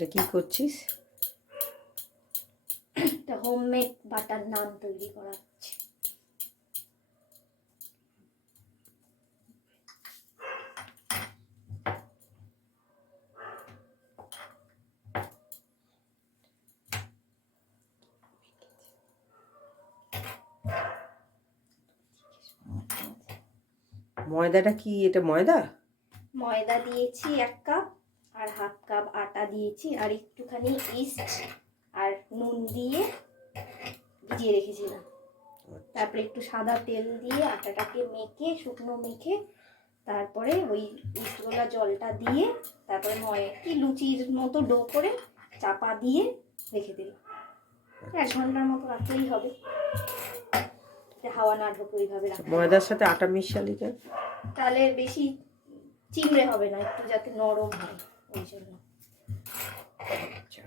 এটা কি করছিস? এটা হোমমেড বাটার নান তৈরি করা হচ্ছে। ময়দাটা কি, এটা ময়দা? ময়দা দিয়েছি 1 কাপ, আর হাফ কাপ আটা দিয়েছি, আর একটুখানি ইস্ট আর নুন দিয়ে ভিজিয়ে রেখেছিলাম। তারপরে একটু সাদা তেল দিয়ে আটাটাকে মেখে, শুকনো মেখে, তারপরে ওই ইস্টগোলা জলটা দিয়ে, তারপরে কি লুচির মতো ডো করে চাপা দিয়ে রেখে দিলাম। 1 ঘন্টার মতো রাখলেই হবে, হাওয়া না ঢোকে ওইভাবে রাখা। ময়দার সাথে আটা মিশালি কেন? তাহলে বেশি চিমড়ে হবে না, একটু যাতে নরম হয় ওই জন্য। আচ্ছা,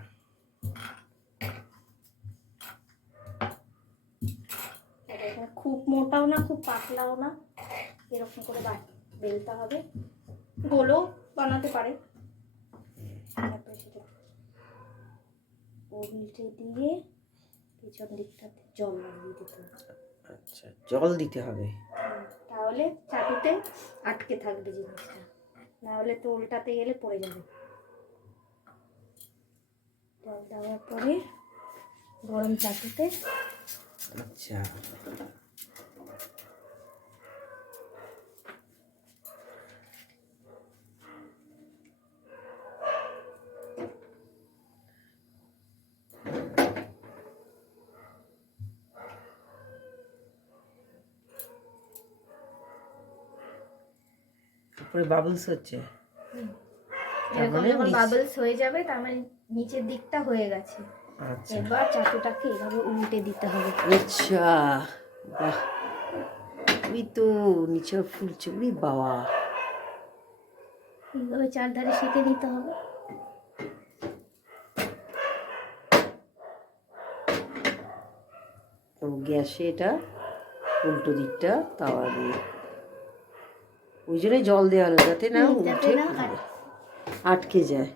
খুব মোটাও না, খুব পাতলাও না, এরকম করে বেলতে হবে। গোলও বানাতে পারে। তারপরে সেটা উল্টে দিয়ে পিছন দিকটাতে জল লাগিয়ে দিতে হবে। আচ্ছা, জল দিতে হবে। তাহলে চাটুতে আটকে থাকবে জিনিসটা, না হলে তো উল্টাতে গেলে পড়ে যাবে। জল দেওয়ার পরে গরম চাটুতে আচ্ছা, তারপরে বাবলস হচ্ছে। এরকম যখন বাবলস হয়ে যাবে তার মানে নিচের দিকটা হয়ে গেছে। আচ্ছা, এবার চাটুটাকে এভাবে উল্টে দিতে হবে। আচ্ছা, বাহ, ওই তো নিচে ফুলছে, ওই বাবা। এইভাবে চারধারে সেঁকে নিতে হবে। তো গ্যাসে এটা উল্টো দিকটা তাওয়া দিয়ে, ওই জন্যই জল দেওয়া হলো, যাতে না উঠে আটকে যায়।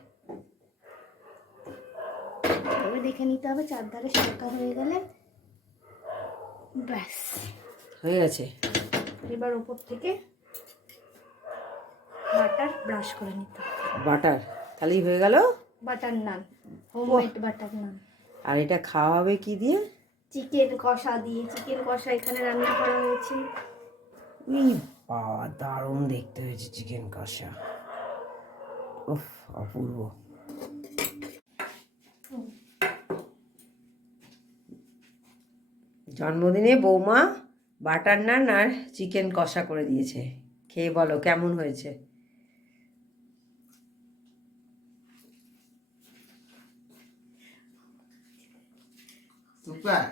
তবে দেখে নিতে হবে চারধারে সেঁকা হয়ে গেলে ব্যাস হয়ে গেছে। এবার উপর থেকে বাটার ব্রাশ করে নিতে হবে। বাটার, তাহলেই হয়ে গেল বাটার নান, হোমমেড বাটার নান। আর এটা খাওয়া হবে কি দিয়ে? চিকেন কষা দিয়ে। চিকেন কষা এখানে রান্না করা হয়েছে। উই বাবা, দারুণ দেখতে হয়েছে চিকেন কষা। উফ, অপূর্ব। জন্মদিনে বৌমা বাটার নান আর চিকেন কষা করে দিয়েছে। খেয়ে বলো কেমন হয়েছে। সুপার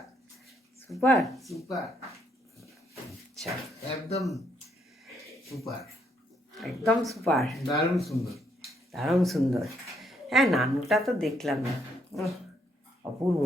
সুপার সুপার, আচ্ছা, একদম সুপার, একদম সুপার, দারুণ সুন্দর, দারুণ সুন্দর। হ্যাঁ, নানুটা তো দেখলাম না, অপূর্ব।